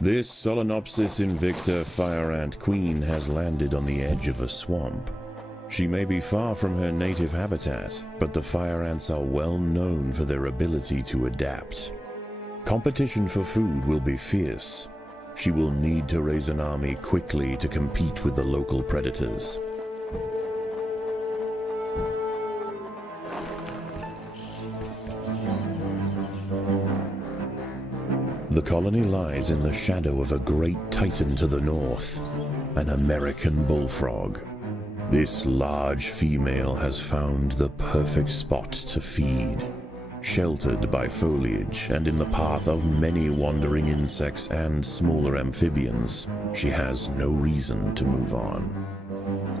This Solenopsis invicta fire ant queen has landed on the edge of a swamp. She may be far from her native habitat, but the fire ants are well known for their ability to adapt. Competition for food will be fierce. She will need to raise an army quickly to compete with the local predators. The colony lies in the shadow of a great titan to the north, an American bullfrog. This large female has found the perfect spot to feed. Sheltered by foliage and in the path of many wandering insects and smaller amphibians, she has no reason to move on.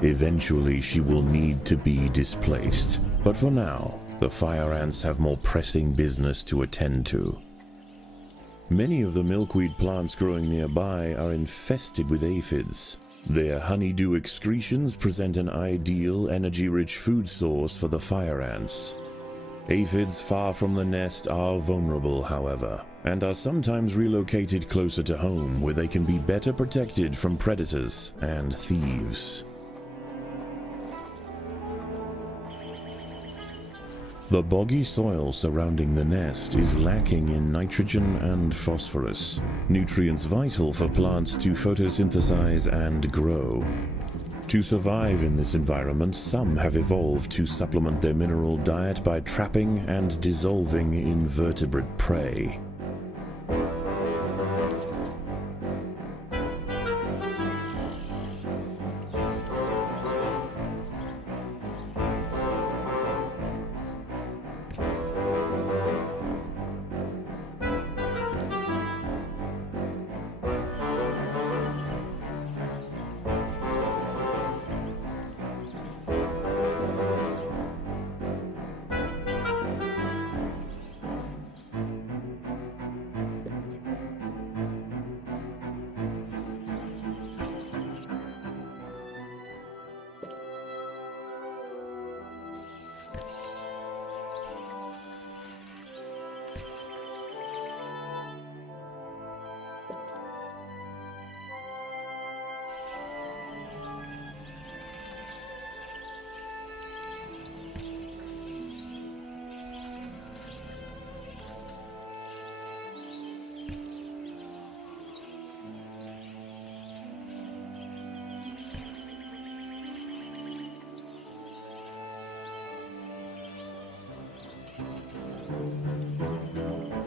Eventually she will need to be displaced, but for now, the fire ants have more pressing business to attend to. Many of the milkweed plants growing nearby are infested with aphids. Their honeydew excretions present an ideal, energy-rich food source for the fire ants. Aphids far from the nest are vulnerable, however, and are sometimes relocated closer to home where they can be better protected from predators and thieves. The boggy soil surrounding the nest is lacking in nitrogen and phosphorus, nutrients vital for plants to photosynthesize and grow. To survive in this environment, some have evolved to supplement their mineral diet by trapping and dissolving invertebrate prey.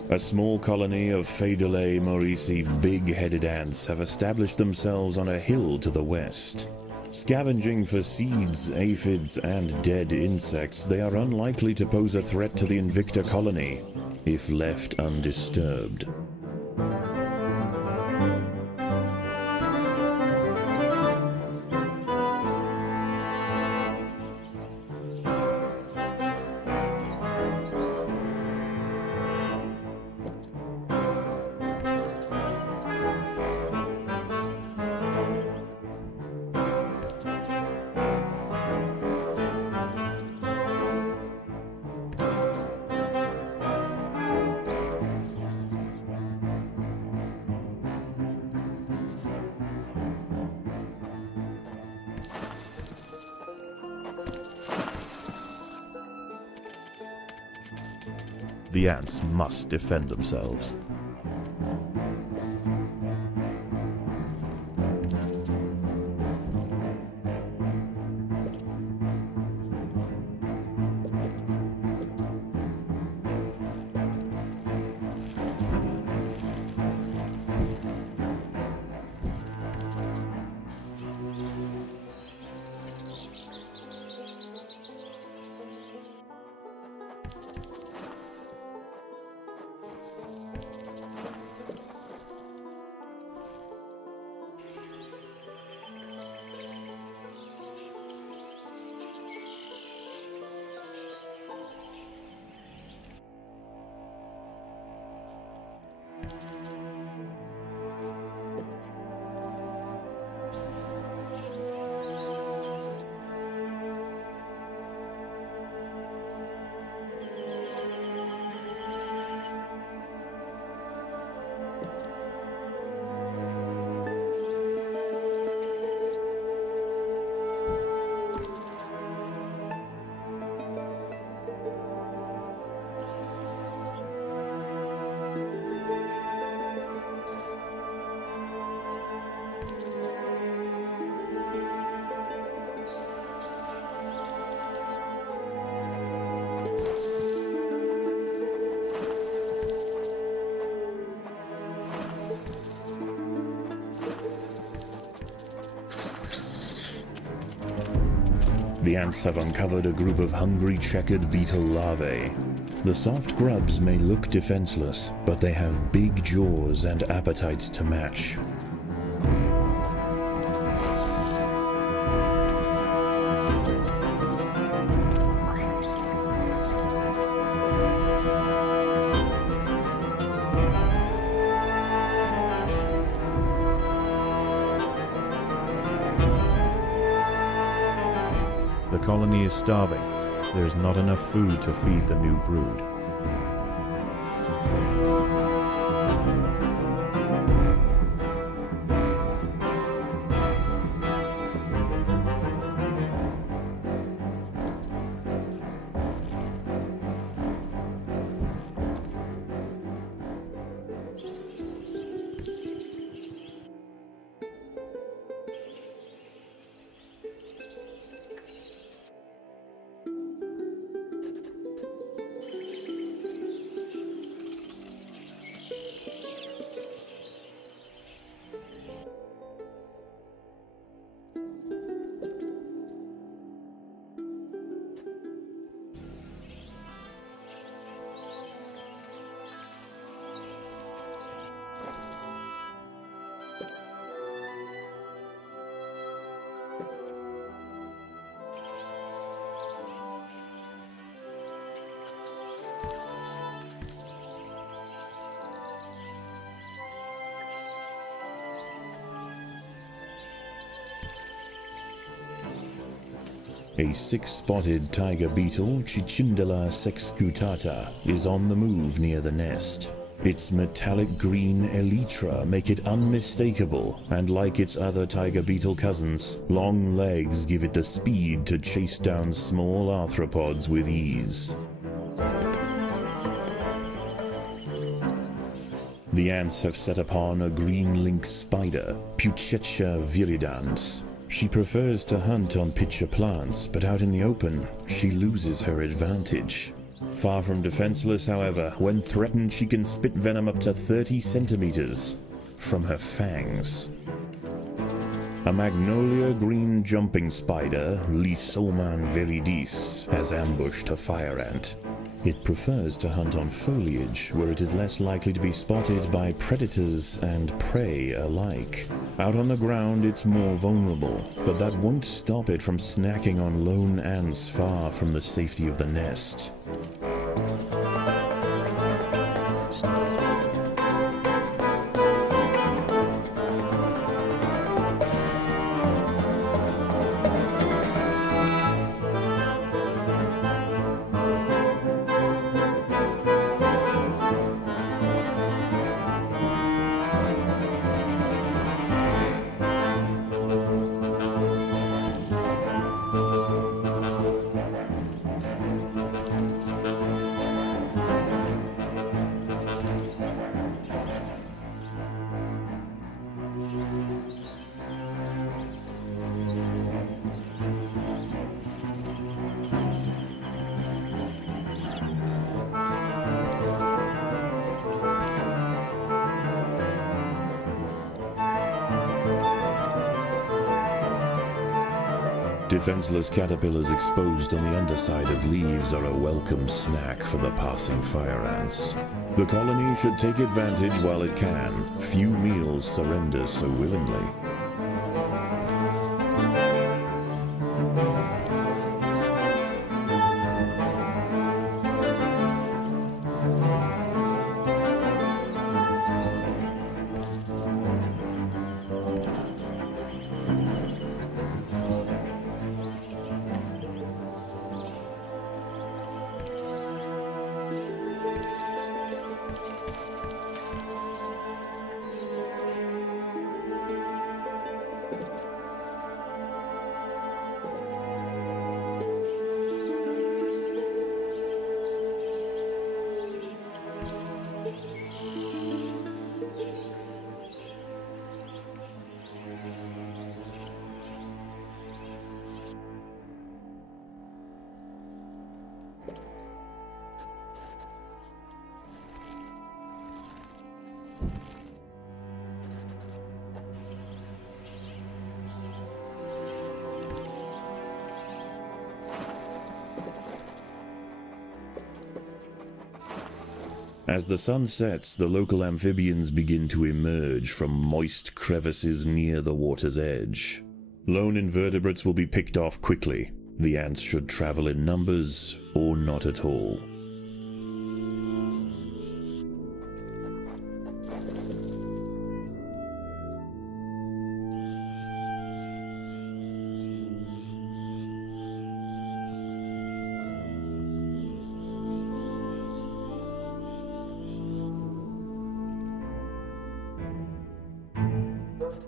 A small colony of Phaedulae maurici big-headed ants have established themselves on a hill to the west. Scavenging for seeds, aphids, and dead insects, they are unlikely to pose a threat to the Invicta colony, if left undisturbed. The ants must defend themselves. The ants have uncovered a group of hungry checkered beetle larvae. The soft grubs may look defenseless, but they have big jaws and appetites to match. The colony is starving. There's not enough food to feed the new brood. A six-spotted tiger beetle, Cicindela sexcutata, is on the move near the nest. Its metallic green elytra make it unmistakable, and like its other tiger beetle cousins, long legs give it the speed to chase down small arthropods with ease. The ants have set upon a green lynx spider, Puccetia viridans. She prefers to hunt on pitcher plants, but out in the open, she loses her advantage. Far from defenseless, however, when threatened she can spit venom up to 30 centimeters from her fangs. A magnolia green jumping spider, Lysoman viridis, has ambushed a fire ant. It prefers to hunt on foliage, where it is less likely to be spotted by predators and prey alike. Out on the ground it's more vulnerable, but that won't stop it from snacking on lone ants far from the safety of the nest. Defenseless caterpillars exposed on the underside of leaves are a welcome snack for the passing fire ants. The colony should take advantage while it can. Few meals surrender so willingly. As the sun sets, the local amphibians begin to emerge from moist crevices near the water's edge. Lone invertebrates will be picked off quickly. The ants should travel in numbers or not at all.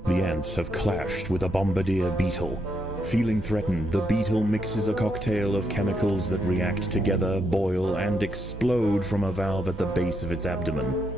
The ants have clashed with a bombardier beetle. Feeling threatened, the beetle mixes a cocktail of chemicals that react together, boil, and explode from a valve at the base of its abdomen.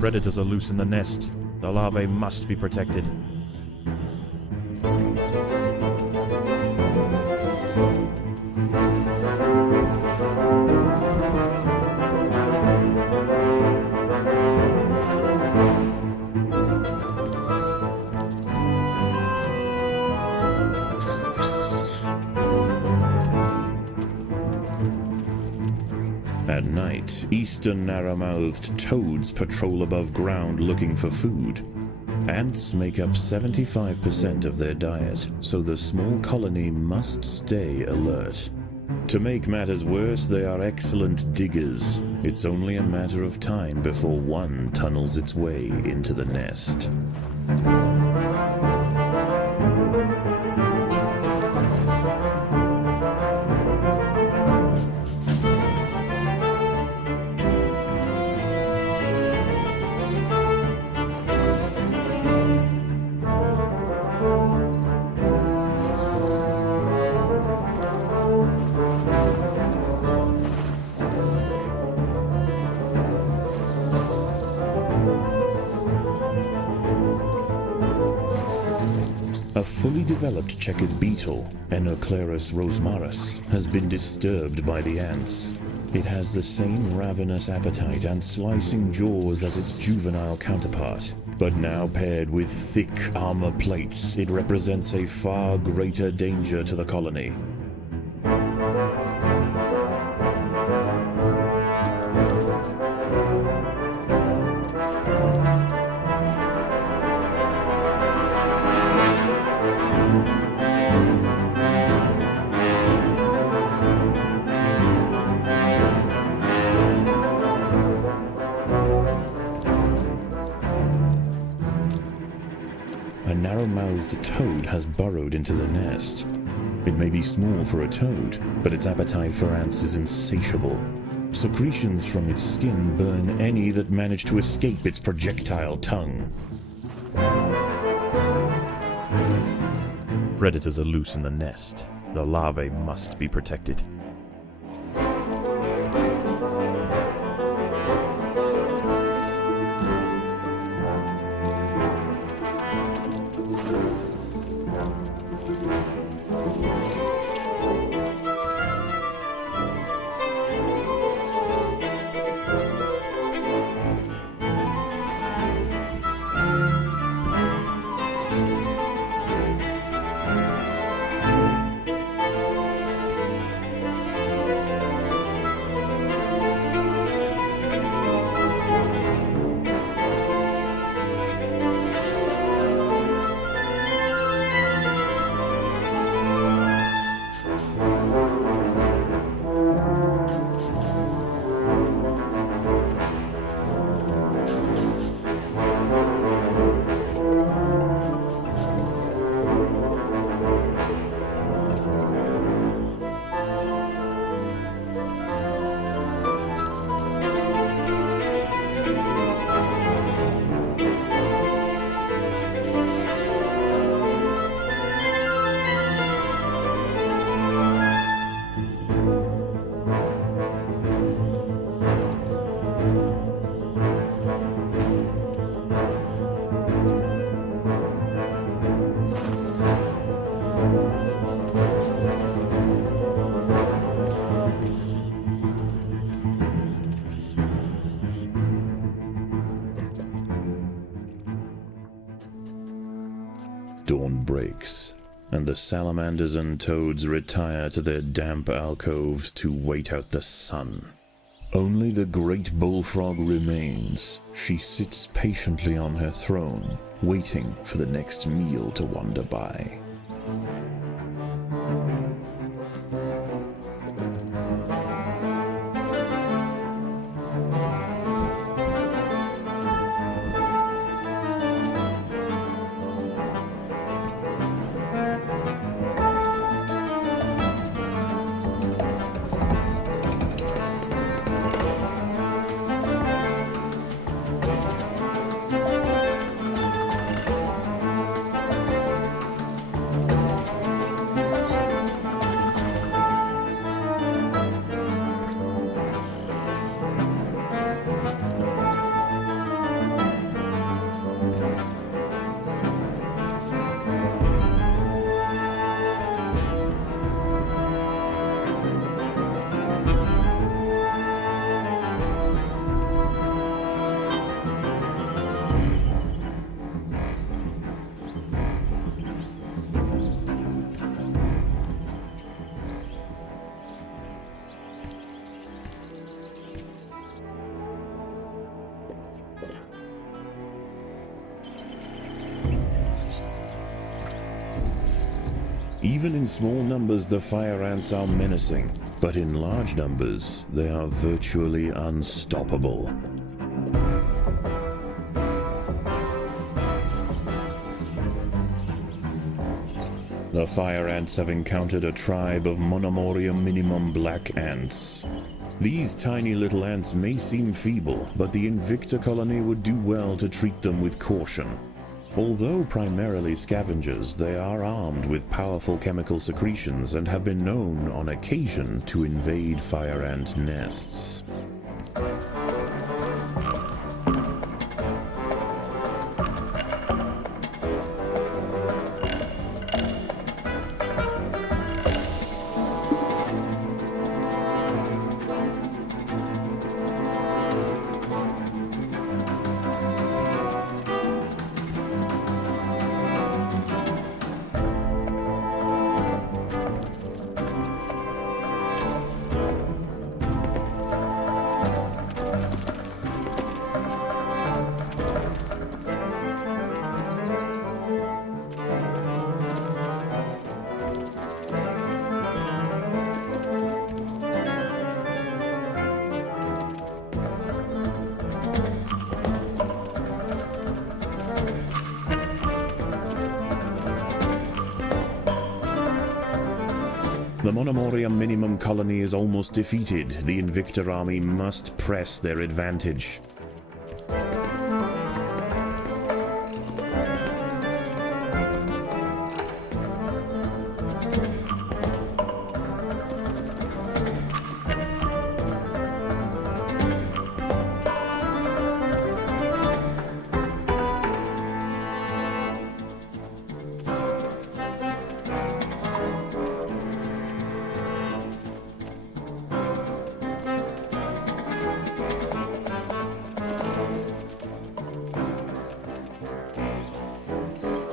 Predators are loose in the nest. The larvae must be protected. At night, eastern narrow-mouthed toads patrol above ground looking for food. Ants make up 75% of their diet, so the small colony must stay alert. To make matters worse, they are excellent diggers. It's only a matter of time before one tunnels its way into the nest. A fully developed checkered beetle, Enoclerus rosmarus, has been disturbed by the ants. It has the same ravenous appetite and slicing jaws as its juvenile counterpart, but now paired with thick armor plates, it represents a far greater danger to the colony. A narrow-mouthed toad has burrowed into the nest. It may be small for a toad, but its appetite for ants is insatiable. Secretions from its skin burn any that manage to escape its projectile tongue. Predators are loose in the nest. The larvae must be protected. Dawn breaks, and the salamanders and toads retire to their damp alcoves to wait out the sun. Only the great bullfrog remains. She sits patiently on her throne, waiting for the next meal to wander by. Even in small numbers, the fire ants are menacing, but in large numbers, they are virtually unstoppable. The fire ants have encountered a tribe of Monomoria minimum black ants. These tiny little ants may seem feeble, but the Invicta colony would do well to treat them with caution. Although primarily scavengers, they are armed with powerful chemical secretions and have been known on occasion to invade fire ant nests. The Monomoria minimum colony is almost defeated. The Invicta army must press their advantage.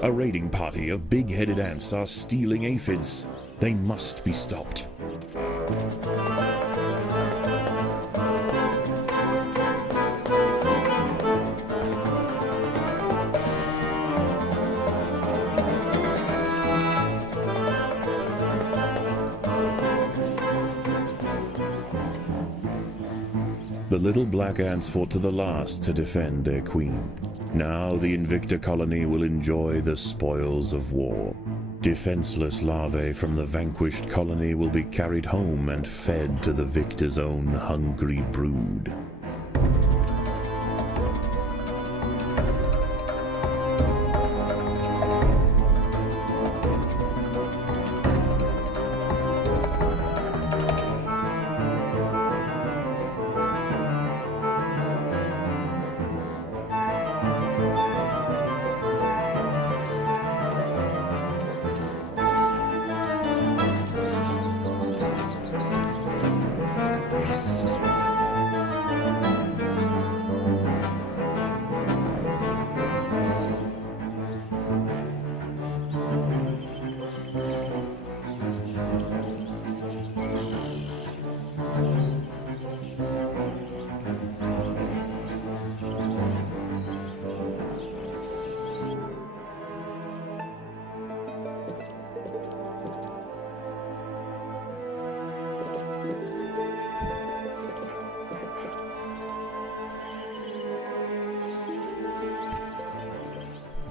A raiding party of big-headed ants are stealing aphids. They must be stopped. The little black ants fought to the last to defend their queen. Now the Invicta colony will enjoy the spoils of war. Defenseless larvae from the vanquished colony will be carried home and fed to the victor's own hungry brood.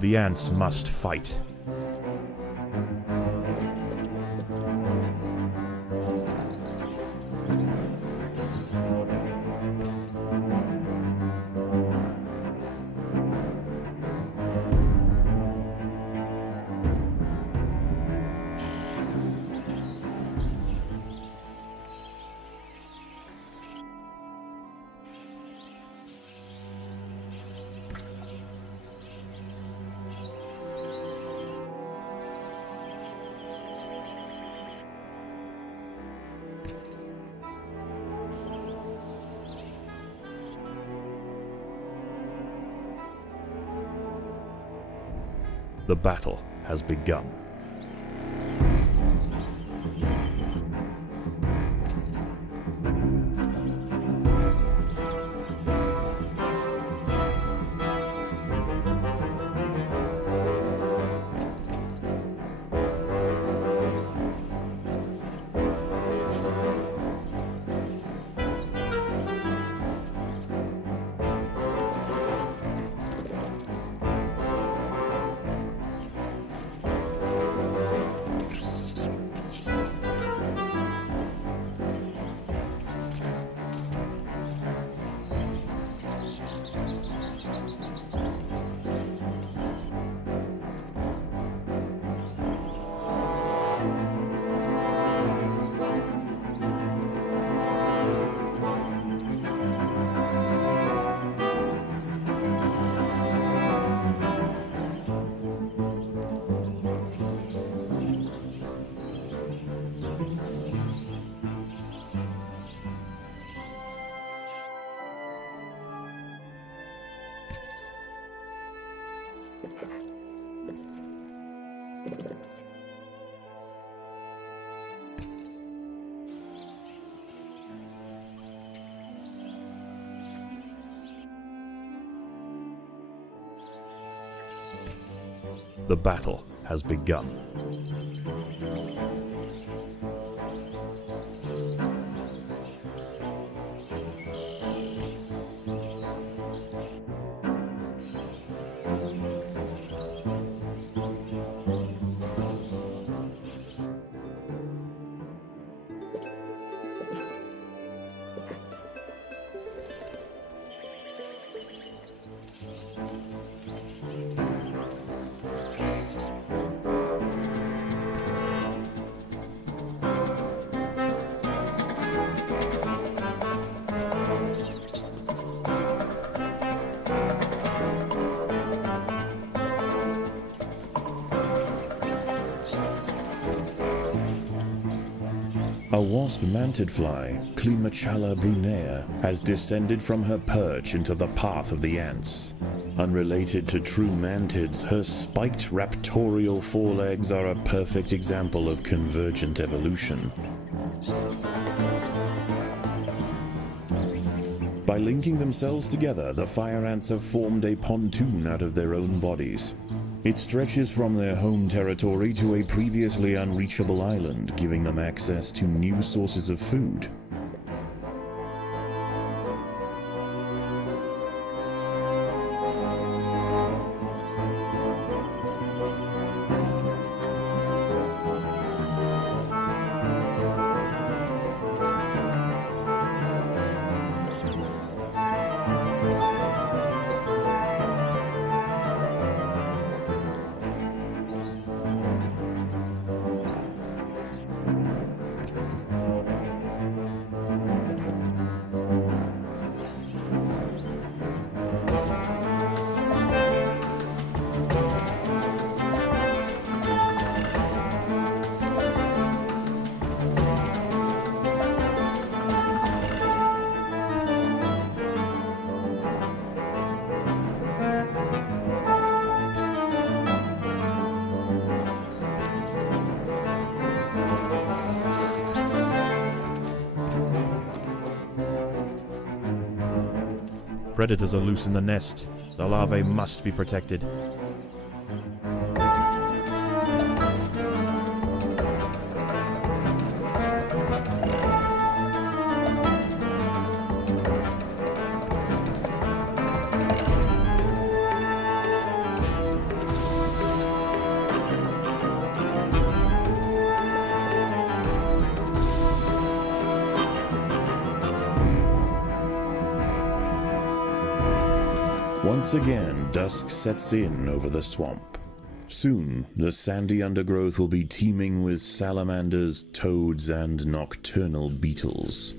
The ants must fight. The battle has begun. The battle has begun. A wasp-manted fly, Climachala brunea, has descended from her perch into the path of the ants. Unrelated to true mantids, her spiked raptorial forelegs are a perfect example of convergent evolution. By linking themselves together, the fire ants have formed a pontoon out of their own bodies. It stretches from their home territory to a previously unreachable island, giving them access to new sources of food. Predators are loose in the nest. The larvae must be protected. Once again, dusk sets in over the swamp. Soon, the sandy undergrowth will be teeming with salamanders, toads, and nocturnal beetles.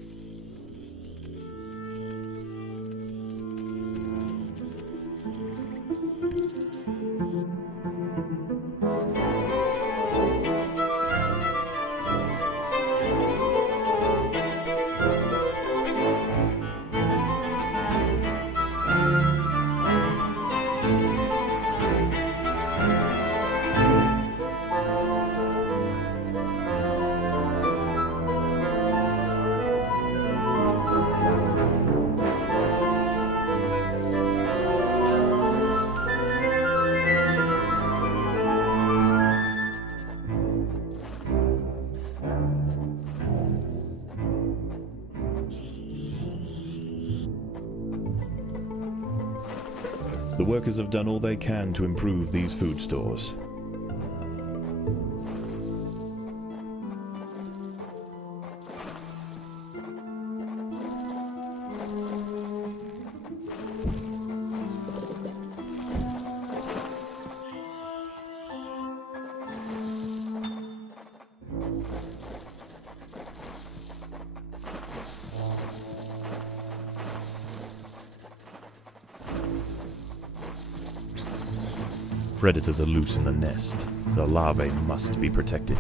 The workers have done all they can to improve these food stores. Predators are loose in the nest. The larvae must be protected.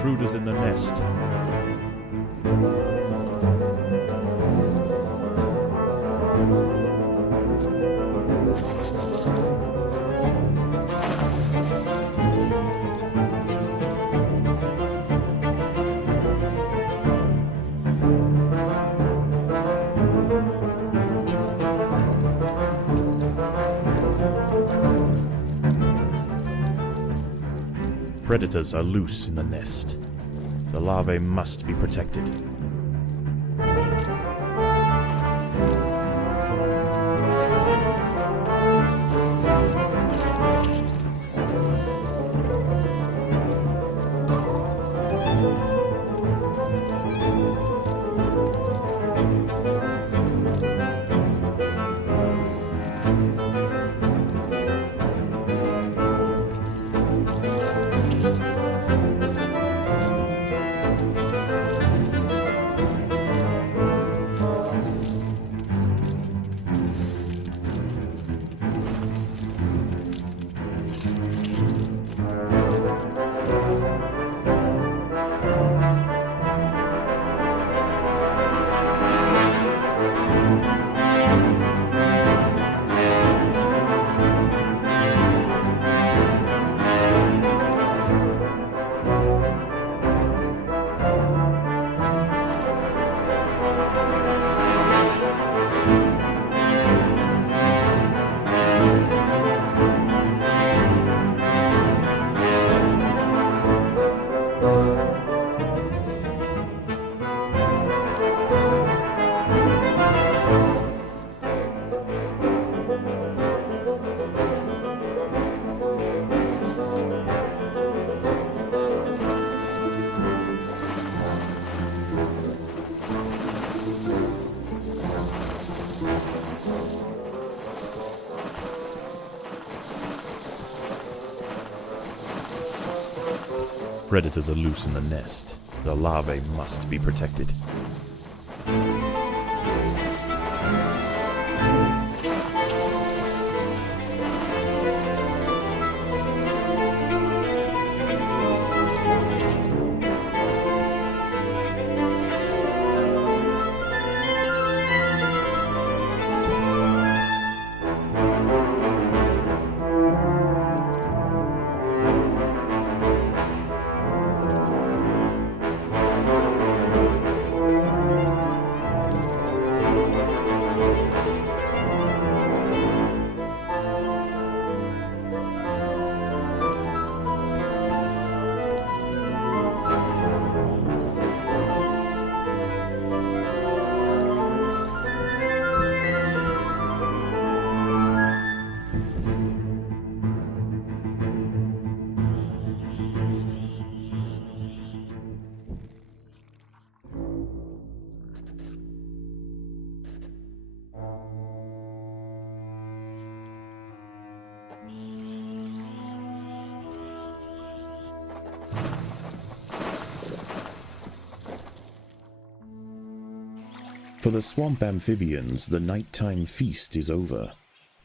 Intruders in the nest. Predators are loose in the nest. The larvae must be protected. Predators are loose in the nest. The larvae must be protected. For the swamp amphibians, the nighttime feast is over.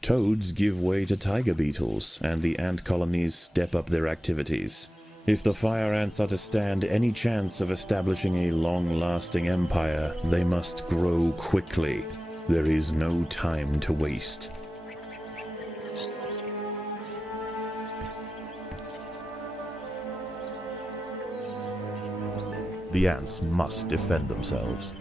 Toads give way to tiger beetles, and the ant colonies step up their activities. If the fire ants are to stand any chance of establishing a long-lasting empire, they must grow quickly. There is no time to waste. The ants must defend themselves.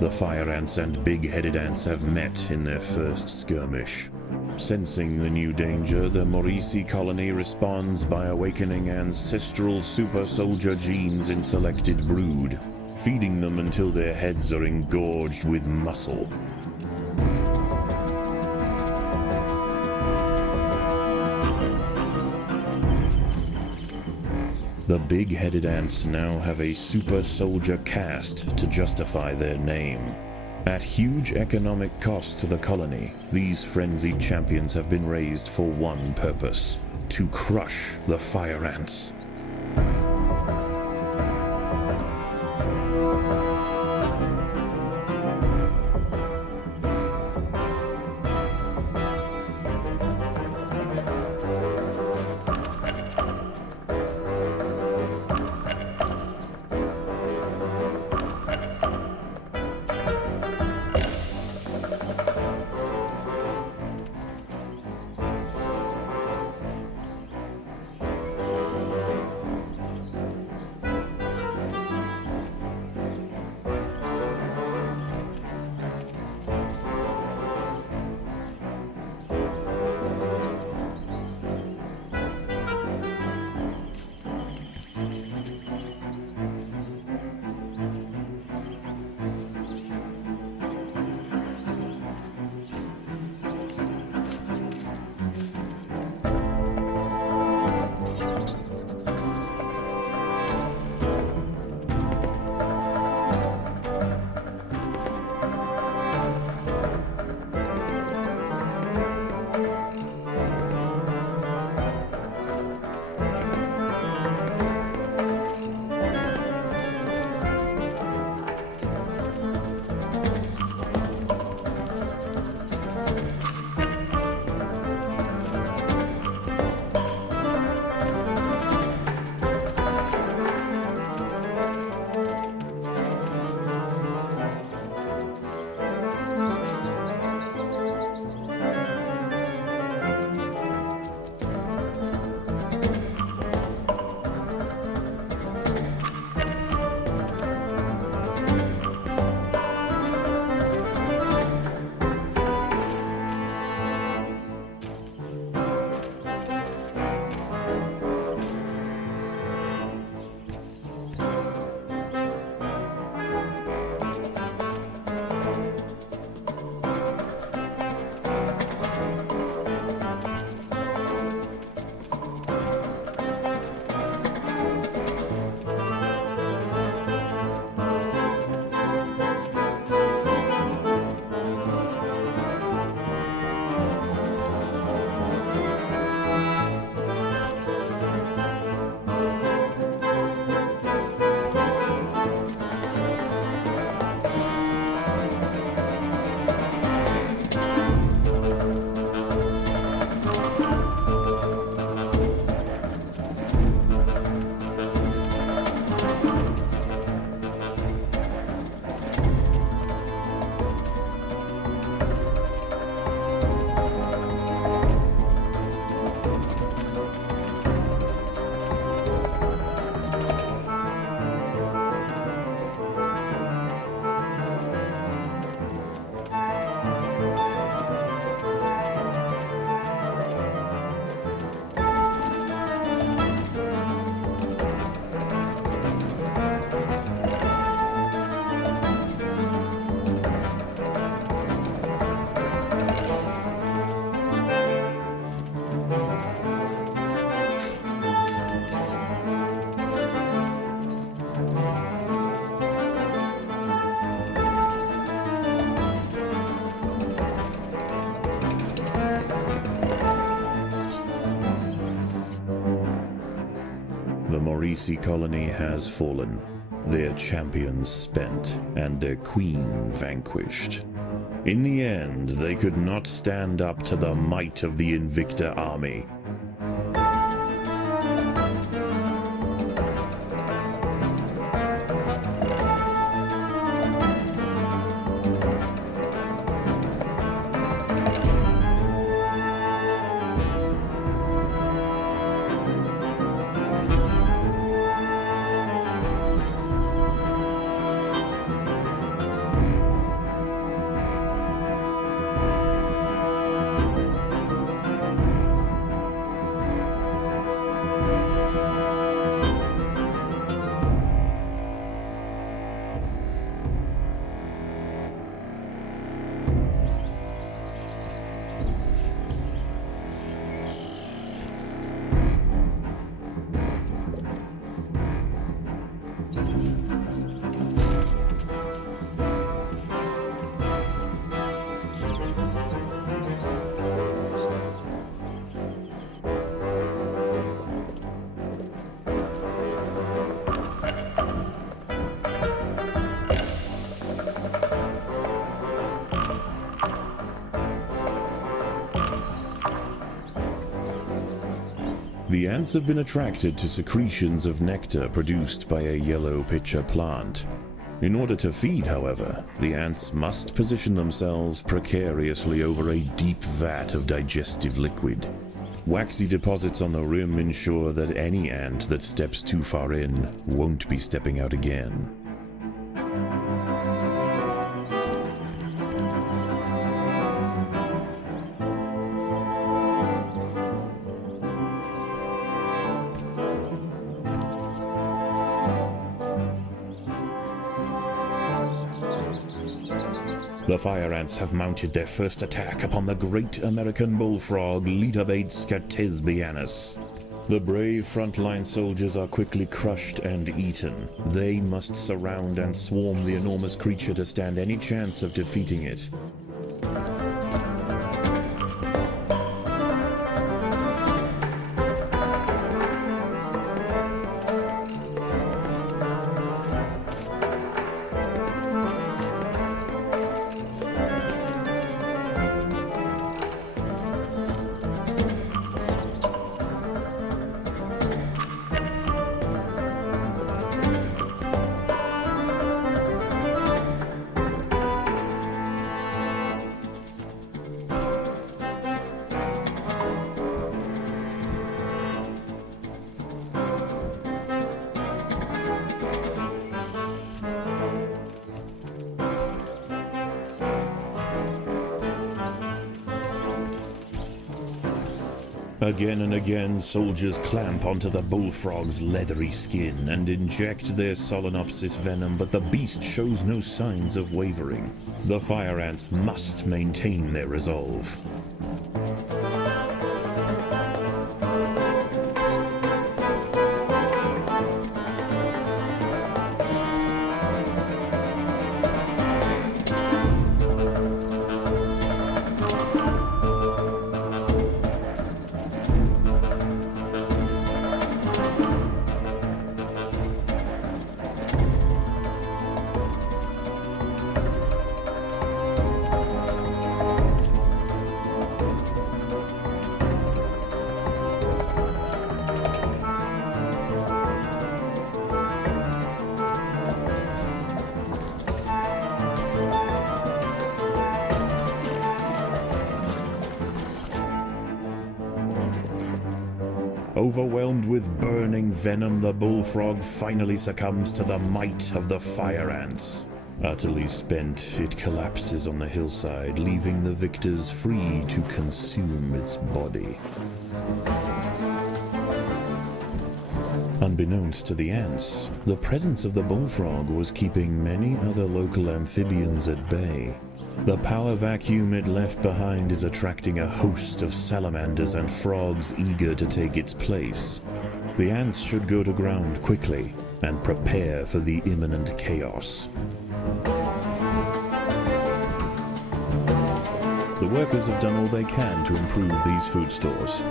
The fire ants and big-headed ants have met in their first skirmish. Sensing the new danger, the Maurici colony responds by awakening ancestral super soldier genes in selected brood, feeding them until their heads are engorged with muscle. The big-headed ants now have a super soldier caste to justify their name. At huge economic cost to the colony, these frenzied champions have been raised for one purpose: to crush the fire ants. The Maurici colony has fallen, their champions spent, and their queen vanquished. In the end, they could not stand up to the might of the Invicta army. The ants have been attracted to secretions of nectar produced by a yellow pitcher plant. In order to feed, however, the ants must position themselves precariously over a deep vat of digestive liquid. Waxy deposits on the rim ensure that any ant that steps too far in won't be stepping out again. The fire ants have mounted their first attack upon the great American bullfrog Litabates scatesbianus. The brave frontline soldiers are quickly crushed and eaten. They must surround and swarm the enormous creature to stand any chance of defeating it. Again and again, soldiers clamp onto the bullfrog's leathery skin and inject their Solenopsis venom, but the beast shows no signs of wavering. The fire ants must maintain their resolve. Overwhelmed with burning venom, the bullfrog finally succumbs to the might of the fire ants. Utterly spent, it collapses on the hillside, leaving the victors free to consume its body. Unbeknownst to the ants, the presence of the bullfrog was keeping many other local amphibians at bay. The power vacuum it left behind is attracting a host of salamanders and frogs eager to take its place. The ants should go to ground quickly and prepare for the imminent chaos. The workers have done all they can to improve these food stores.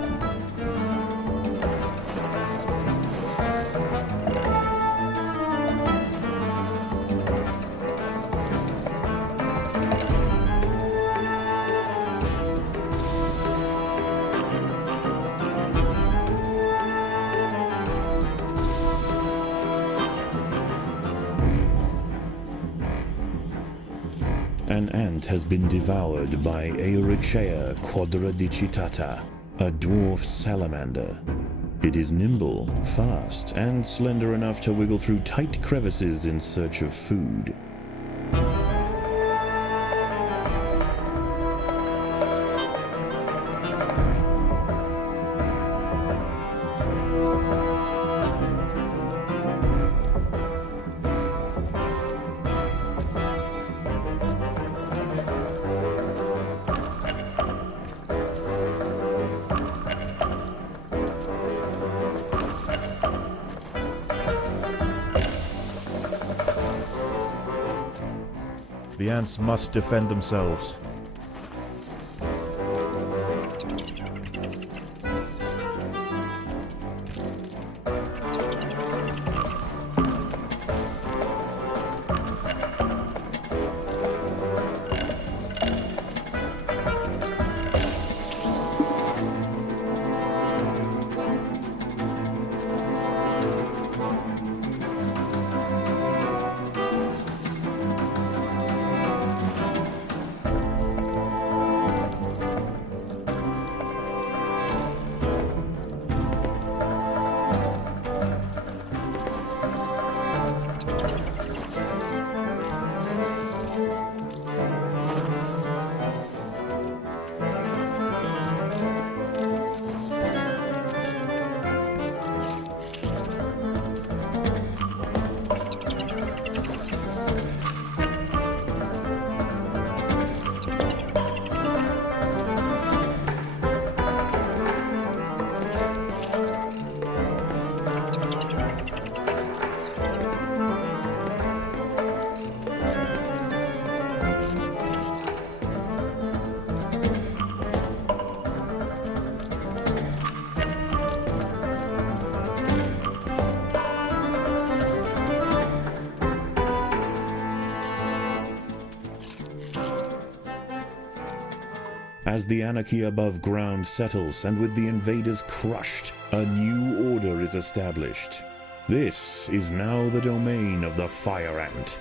An ant has been devoured by Eurichea quadridicitata, a dwarf salamander. It is nimble, fast, and slender enough to wiggle through tight crevices in search of food. The ants must defend themselves. As the anarchy above ground settles and with the invaders crushed, a new order is established. This is now the domain of the fire ant.